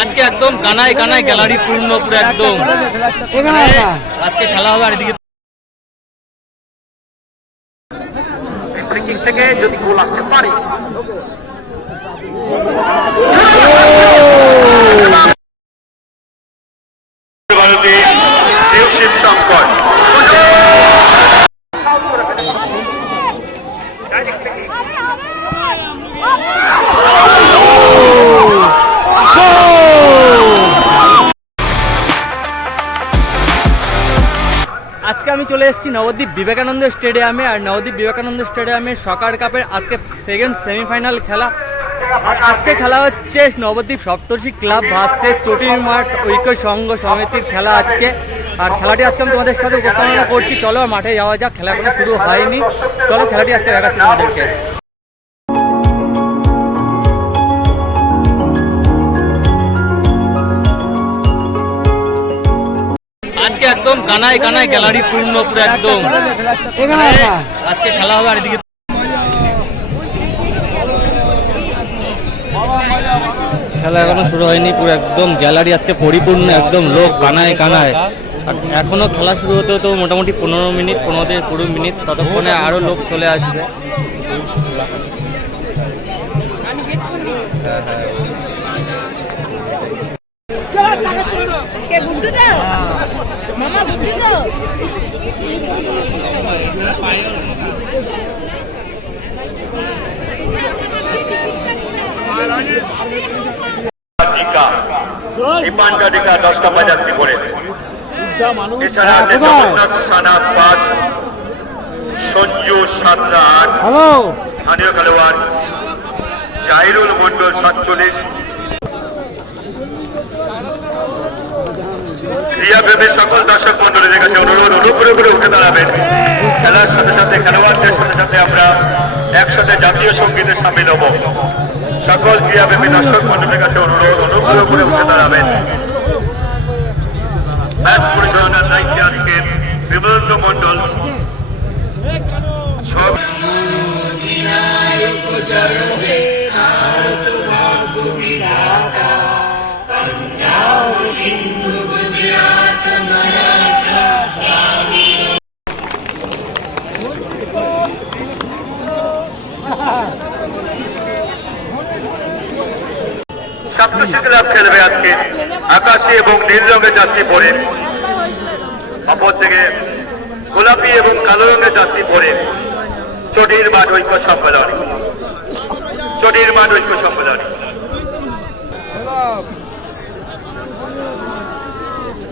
আজকে একদম কানায় কানায় গ্যালারি পূর্ণ পুরো একদম। মানে। আজকে খেলা হবে আর এদিকে থেকে যদি গোল আসতে পারে। আজকে আমি চলে এসেছি নবদ্বীপ বিবেকানন্দ স্টেডিয়ামে, আর নবদ্বীপ বিবেকানন্দ স্টেডিয়ামে সকার কাপের আজকে সেকেন্ড সেমিফাইনাল খেলা। আর আজকে খেলা হচ্ছে নবদ্বীপ সপ্তর্ষি ক্লাব ভার্সেস চটির মাঠ ঐক্য সংঘ সমিতির খেলা আজকে। আর খেলাটি আজকে আমি তোমাদের সাথে উপস্থাপনা করছি। চলো মাঠে যাওয়া যাক খেলা এখনও শুরু হয়নি। চলো খেলাটি আজকে দেখাচ্ছি তোমাদেরকে। আজকে একদম কানায় কানায় গ্যালারি পূর্ণ পুরো একদম। মানে। আজকে খেলা হবে আর এদিকে খেলা এখনও শুরু হয়নি পুরো একদম গ্যালারি আজকে পরিপূর্ণ একদম লোক কানায় কানায় আর এখনও খেলা শুরু হতে হতে মোটামুটি পনেরো মিনিট পনেরো থেকে কুড়ি মিনিট ততক্ষণে আরও লোক চলে আসবে কে ঘুরছে তো মামা ঘুরছে তো টিকা। দশটা পঁচাশি করে। এছাড়া আছে জগন্নাথ সানাথ পাঁচ সঞ্জু সাতটা আট স্থানীয় খেলোয়াড় জাহিরুল মন্ডল সাতচল্লিশ ক্রীড়াপ্রেমী সকল দর্শক মন্ডলীদের কাছে অনুরোধ, অনুগ্রহ করে উঠে দাঁড়াবেন। খেলার সাথে সাথে, খেলোয়াড়দের সাথে সাথে আমরা একসাথে জাতীয় সঙ্গীতে সামিল হব। সকল ক্রীড়াপ্রেমী দর্শক মন্ডলীর কাছে অনুরোধ, অনুগ্রহ করে উঠে দাঁড়াবেন। ম্যাচ পরিচালনার দায়িত্বে আজকের বিমলেন্দ্র মন্ডল সব ক্লাব খেলবে আজকে। আকাশি এবং নীল রঙের জার্সি পরে। অপর থেকে গোলাপি এবং কালো রঙের জার্সি পরে। চটির মাঠ ঐক্য সম্মেলন। চটির মাঠ ঐক্য সম্মেলন।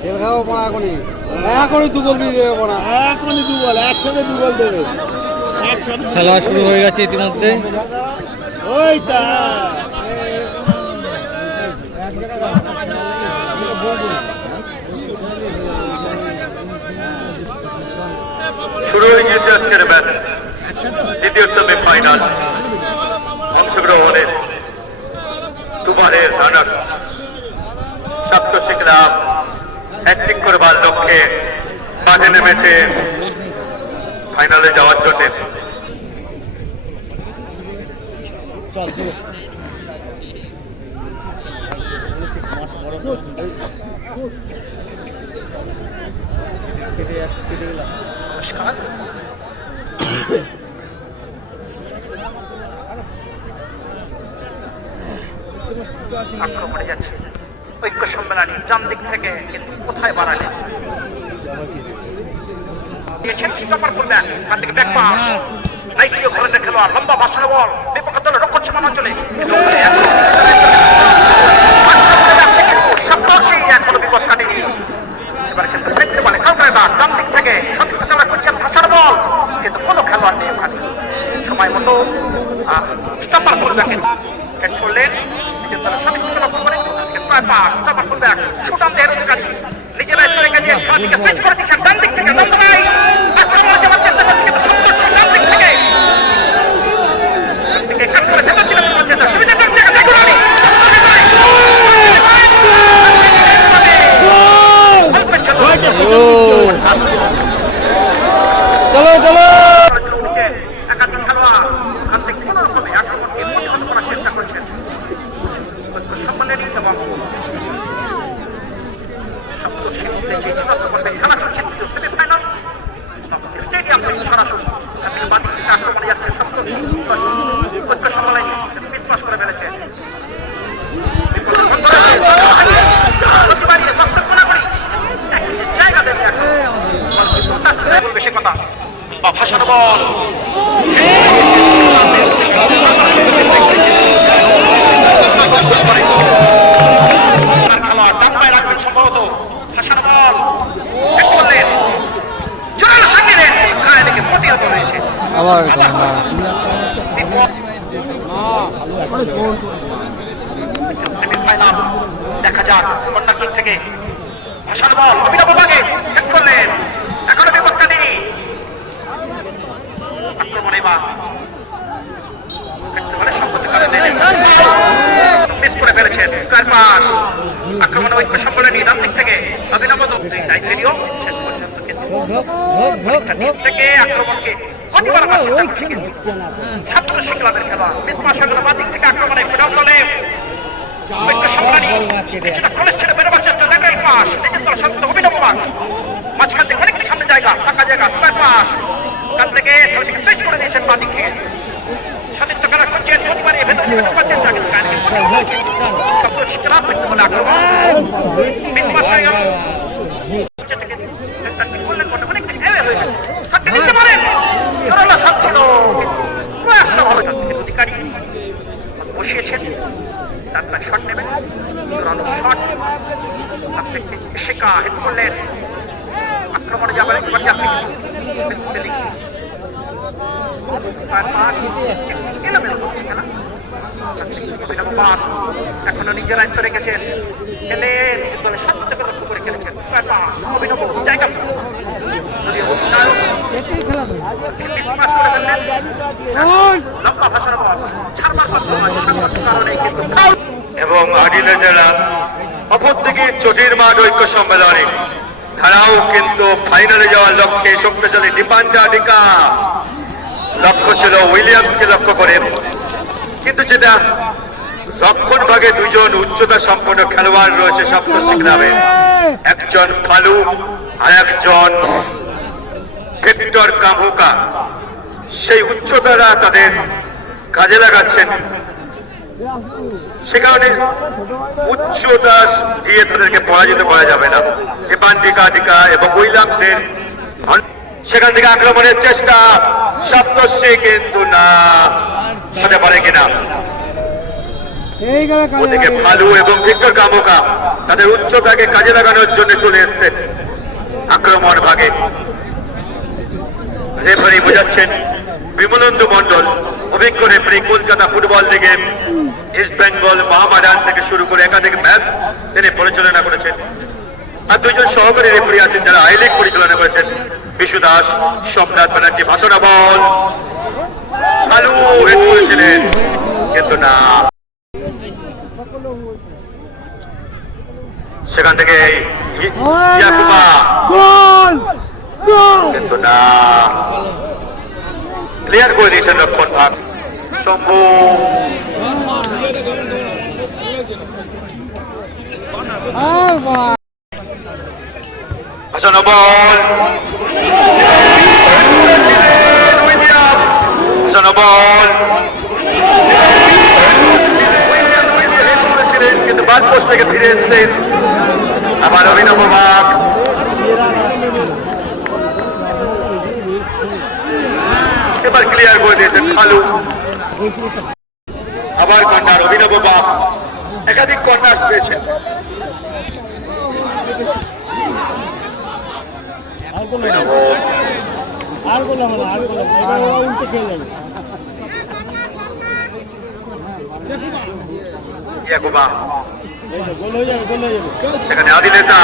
তেল পড়া এখনই এখনই দু গোল দিয়ে দেবে পড়া। এখনই দু বল একসাথে দু বল দেবে। খেলা শুরু হয়ে গেছে ইতিমধ্যে। ওই তা। হয়ে গিয়েছে আজকের ম্যাচ। দ্বিতীয় সেমি ফাইনাল অংশগ্রহণে দুবারের রানার ক্লাব হ্যাট্রিক করবার লক্ষ্যে মাঠে নেমেছে ফাইনালে যাওয়ার জন্য। আক্রমণে যাচ্ছে। ঐক্য সম্মেলনী ডান দিক থেকে কিন্তু কোথায় বাড়ালেন দিয়েছেন স্টপার করবেন। এখান থেকে ব্যাক পাস ধরনের খেলোয়াড় লম্বা ভাষণে বল। বিপক্ষ দলের রক্ষণ সীমা অঞ্চলে কিন্তু এখনো- সপ্তর্ষি এখনও বিপদ কাটেনি এবার কিন্তু ফিরতে পারে কাউন্টার বার ডান দিক থেকে সতীর্থ খেলা করছেন ভাষার বল কিন্তু কোনো খেলোয়াড় নেই ওখানে সময় মতো স্টপার করবেন হেড করলেন নিজের দলের সঠিক লক্ষ্য করে স্টপার পাস স্টপার করবেন সুটাম দেহের অধিকারী নিজের দায়িত্ব রেখে যে খেলা থেকে সুইচ করে দিচ্ছেন ডান দিক থেকে নন্দভাই আক্রমণে যাওয়ার চেষ্টা করছে কিন্তু সপ্তর্ষি ডান দিক থেকে ডান দিকে কাট করে ভেতর দিকে যাওয়ার চেষ্টা সুবিধা করছে বেগুরানি চলো চলো একাধিক খেলোয়াড় ওখান থেকে কোনো রকমে আক্রমণকে প্রতিহত করার চেষ্টা করছেন সম্মানের এবং সপ্তদশী হচ্ছে যে চূড়ান্ত পর্বে খেলা চলছে তৃতীয় সেমিফাইনাল নবদ্বীপ স্টেডিয়াম থেকে সরাসরি সামনে বাদিক থেকে আক্রমণে যাচ্ছে সপ্তদশী ঐক্য সম্মেলনে বিশ্বাস করে ফেলেছে প্রতিবারই বক্তব্য না করি জায়গা দেবে এখন বলবে সে কথা বা ভাষার বল খেলোয়াড় ডান পায়ে রাখবেন সম্ভবত ভাষার বল এক করলেন জোরালো সঙ্গে দেন খায় দিকে প্রতিহত হয়েছে আবার দেখা যাক কন্যাকুল থেকে ভাষার বল অভিনব বাগে হেড করলেন এখনও বিপক্ষে নেই আক্রমণ এবার একেবারে সম্মতিকারে নেই। মিস করে ফেলেছেন স্কয়ার পাস আক্রমণ ঐক্য সম্মেলনী ডান দিক থেকে অভিনব দত্তি নাইজেরিয় শেষ পর্যন্ত কিন্তু নিচ থেকে আক্রমণকে কিন্তু ছাত্র শিক্ষাবের খেলা। সাগর বাদিক থেকে আক্রমণে দলে। ঐক্য সম্মেলনী কিছুটা খরচ ছেড়ে বেরোবার চেষ্টা লেভেল পাস নিজের দল সত্য অভিনব বাগ মাঝখান থেকে অনেকটা সামনে জায়গা ফাঁকা জায়গা স্কয়ার পাস। ওখান থেকে সুইচ করে দিয়েছেন বাদিকে সতীর্থ খেলা করছেন প্রতিবারই ভেতর থেকে কিন্তু কাহিনী সত্য শিক্ষা ঐক্য বলে আক্রমণ এড়ে হয়ে অধিকারী বসিয়েছেন তারপর শট নেবেন জোরালো শট শেখা হেড করলেন আক্রমণে। যাবার একবার যাচ্ছে স্পেলিং তারপর এলোমেলো হচ্ছে খেলা এখনও নিজের আয়ত্ত রেখেছেন। খেলে নিজের দলে লক্ষ্য করে খেলেছেন অভিনব জায়গা। যদিও। লম্বা ভাষার কারণে কিন্তু এবং আডিলে জেলা অপরদিকে চটির মাঠ ঐক্য সম্মেলনে। তারাও কিন্তু ফাইনালে যাওয়ার লক্ষ্যে শক্তিশালী ডিপান্ডা ডিকা। লক্ষ্য ছিল উইলিয়ামসকে লক্ষ্য করে। কিন্তু যেটা রক্ষণ ভাগে দুজন উচ্চতা সম্পন্ন খেলোয়াড় রয়েছে সপ্তর্ষি গ্রামে একজন ফালু আর একজন ভিক্টর কামুকা সেই উচ্চতারা তাদের কাজে লাগাচ্ছেন। সে কারণে উচ্চতা দিয়ে তাদেরকে পরাজিত করা যাবে না। দীপান্তিকা টিকা এবং উইলামদের সেখান থেকে আক্রমণের চেষ্টা সপ্তর্ষি কিন্তু না। হতে পারে কিনা? ওদিকে ভালু এবং ভিক্টর কামোকা তাদের উচ্চতাকে কাজে লাগানোর জন্য চলে এসছেন আক্রমণ ভাগে। রেফারি বোঝাচ্ছেন বিমলেন্দু মন্ডল অভিজ্ঞ রেফারি কলকাতা ফুটবল লিগে ইস্ট বেঙ্গল মহামারান থেকে শুরু করে একাধিক ম্যাচ তিনি পরিচালনা করেছেন। আর দুজন সহকারী রেফারি আছেন যারা আই লিগ পরিচালনা করেছেন। বিশু দাস সোমনাথ ব্যানার্জি ভাষণা বল। ভালো হেড করেছিলেন কিন্তু না। সেখান থেকে কিন্তু না। ক্লিয়ার করে দিয়েছেন রক্ষণ ভাগ। শম্ভু। আর বল। উইলিয়াম হাসানো বল করেছিলেন, কিন্তু বাদ পোস্ট থেকে ফিরে এসছেন আবার অভিনব বাগ এবার ক্লিয়ার করে দিয়েছেন খালু আবার কন্যার অভিনব বাগ একাধিক কন্যার পেয়েছেন আর না আর না। উল্টে খেয়ে যাবে। সেখানে আদিনেতা।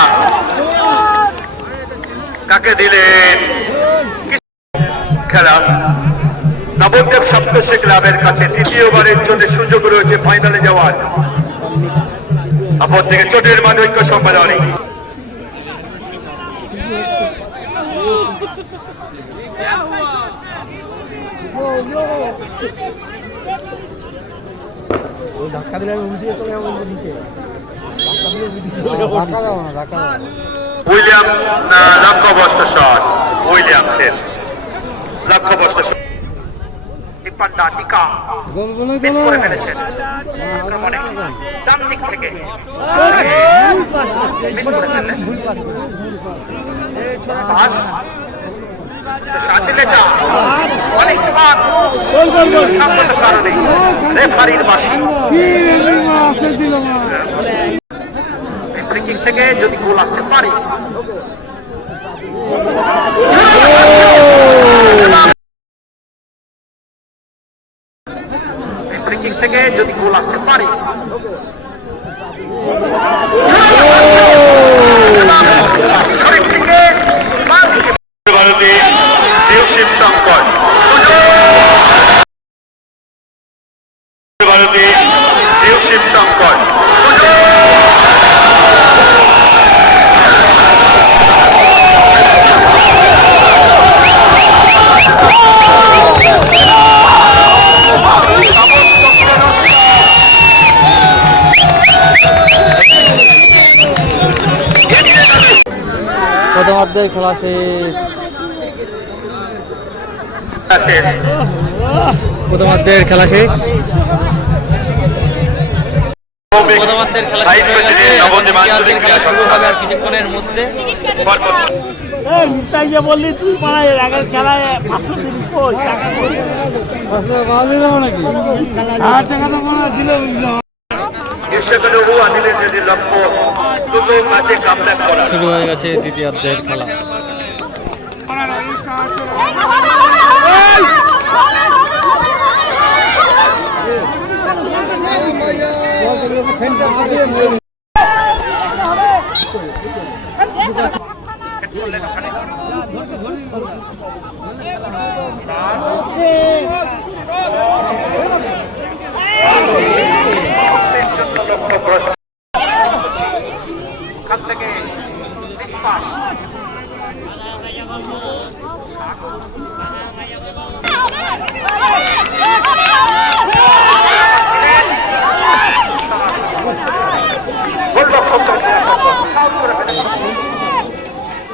কাকে দিলেন? খেলা। নবদ্বীপ সপ্তর্ষি ক্লাবের কাছে তৃতীয়বারের জন্য সুযোগ রয়েছে ফাইনালে যাওয়ার। অপর থেকে চোটের মান ঐক্য সম্মেলনে। ওই ধাক্কা দিলে আমি উল্টিয়ে চলে যাব নিচে। ধাক্কা দিলে ধাক্কা দাও না ধাক্কা দাও। না। উইলিয়াম লক্ষ্যবস্ত শট উইলিয়ামসের লক্ষ্যবস্ত shot. Dipanda Dicka goal miss গোল করে ফেলেছেন। আক্রমণে ডান দিক থেকে। মিস করে ফেললেন পাস। থেকে যদি গোল আসতে পারে। থেকে যদি গোল আসতে পারে। প্রথমার্ধের খেলা শেষ। প্রথমার্ধের খেলা শেষ। প্রথমার্ধের খেলা হয়ে শুরু হবে আর কিছুক্ষণের মধ্যে। তাই যে বললি তুই আগের খেলায় পাঁচশো টাকা নাকি? টাকা তো দিলে শুরু হয়ে গেছে দ্বিতীয়ার্ধের খেলা। খান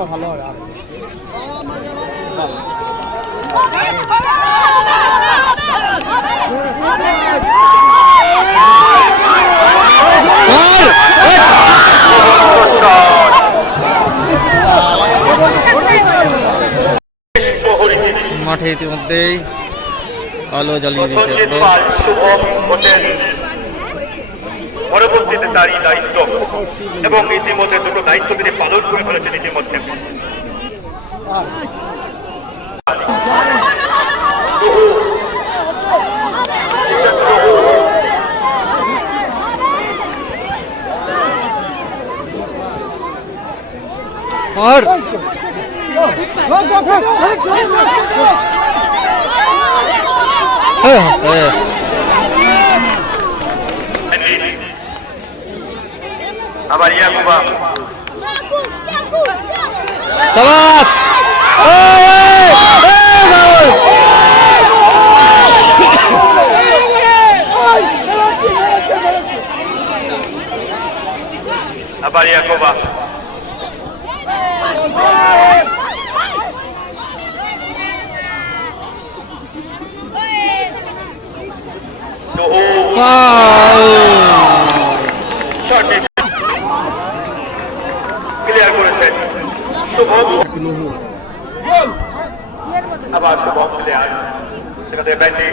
খেলাটা ভালো আর। মাঠে ইতিমধ্যেই আলো জ্বালিয়ে দিয়েছে পরবর্তীতে তারই দায়িত্ব এবং ইতিমধ্যে দুটো দায়িত্ব তিনি পালন করে ফেলেছেন ইতিমধ্যে আর হ্যাঁ, হ্যাঁ। আবার ইয়াকুবা। গোল! আবার ইয়াকুবা তো ও শটে ক্লিয়ার করেছেন শুভম আবার শুভম প্লেয়ার সেখানে ব্যাটিং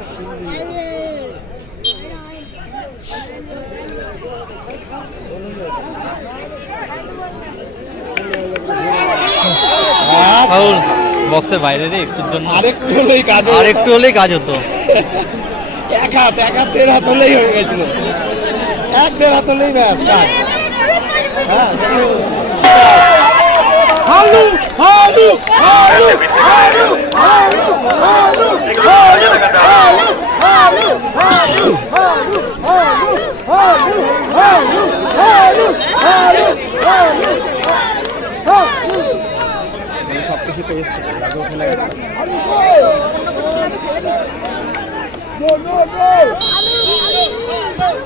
বক্সের বাইরে রে একটুর জন্য আরেকটু হলেই কাজ আর একটু হলেই কাজ হতো এক হাত এক হাত দেড় হাত হলেই হয়ে গেছিল এক দেড় হাত হলেই ব্যাস কাজ হ্যাঁ সেটাই বলছি। সব কিছুতে এসছে আগেও খেলে গেছে।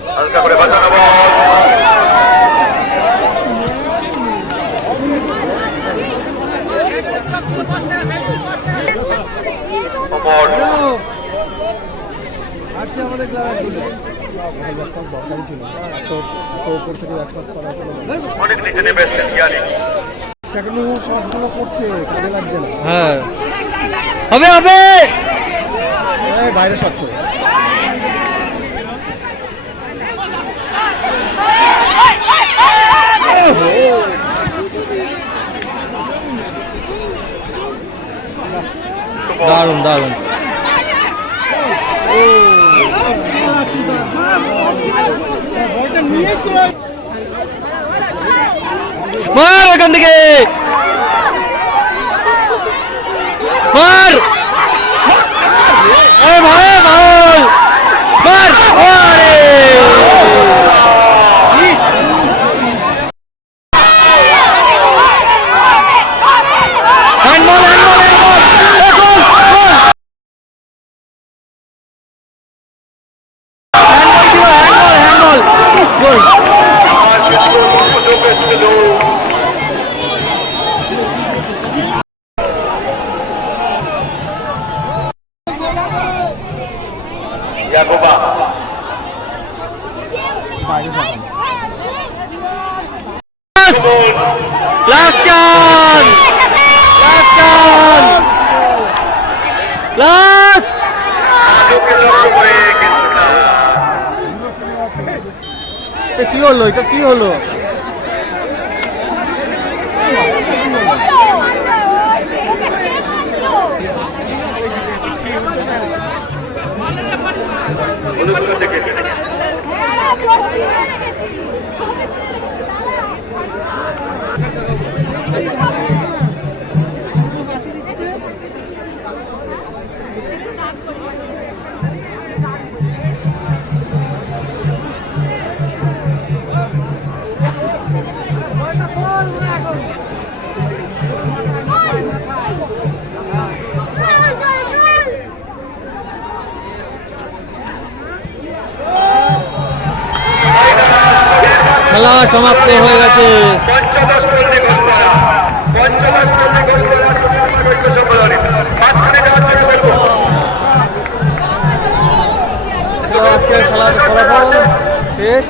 হালকা করে বাঁচানো বল ওপর দরকারই ছিল এত এত উপর থেকে এক পাস করা অনেক নিচে নেমে এসছেন সেগুলো শটগুলো করছে কাজে লাগছে না হ্যাঁ হবে হবে বাইরে করে দারুণ দারুণ মার এখান থেকে। মার। ভাই ভাই। মার। আরে হ্যান্ডবল হ্যান্ডবল হ্যান্ডবল এ গোল গোল হ্যান্ডবল ছিল হ্যান্ডবল হ্যান্ডবল গোল আর কিন্তু সুযোগ এসেছিল ইয়াকোবা last chance last chance last সুযোগকে লক্ষ্য করে কিন্তু না। কি হলো এটা কি হলো? খেলা সমাপ্ত হয়ে গেছে। আজকের খেলার ফলাফল শেষ।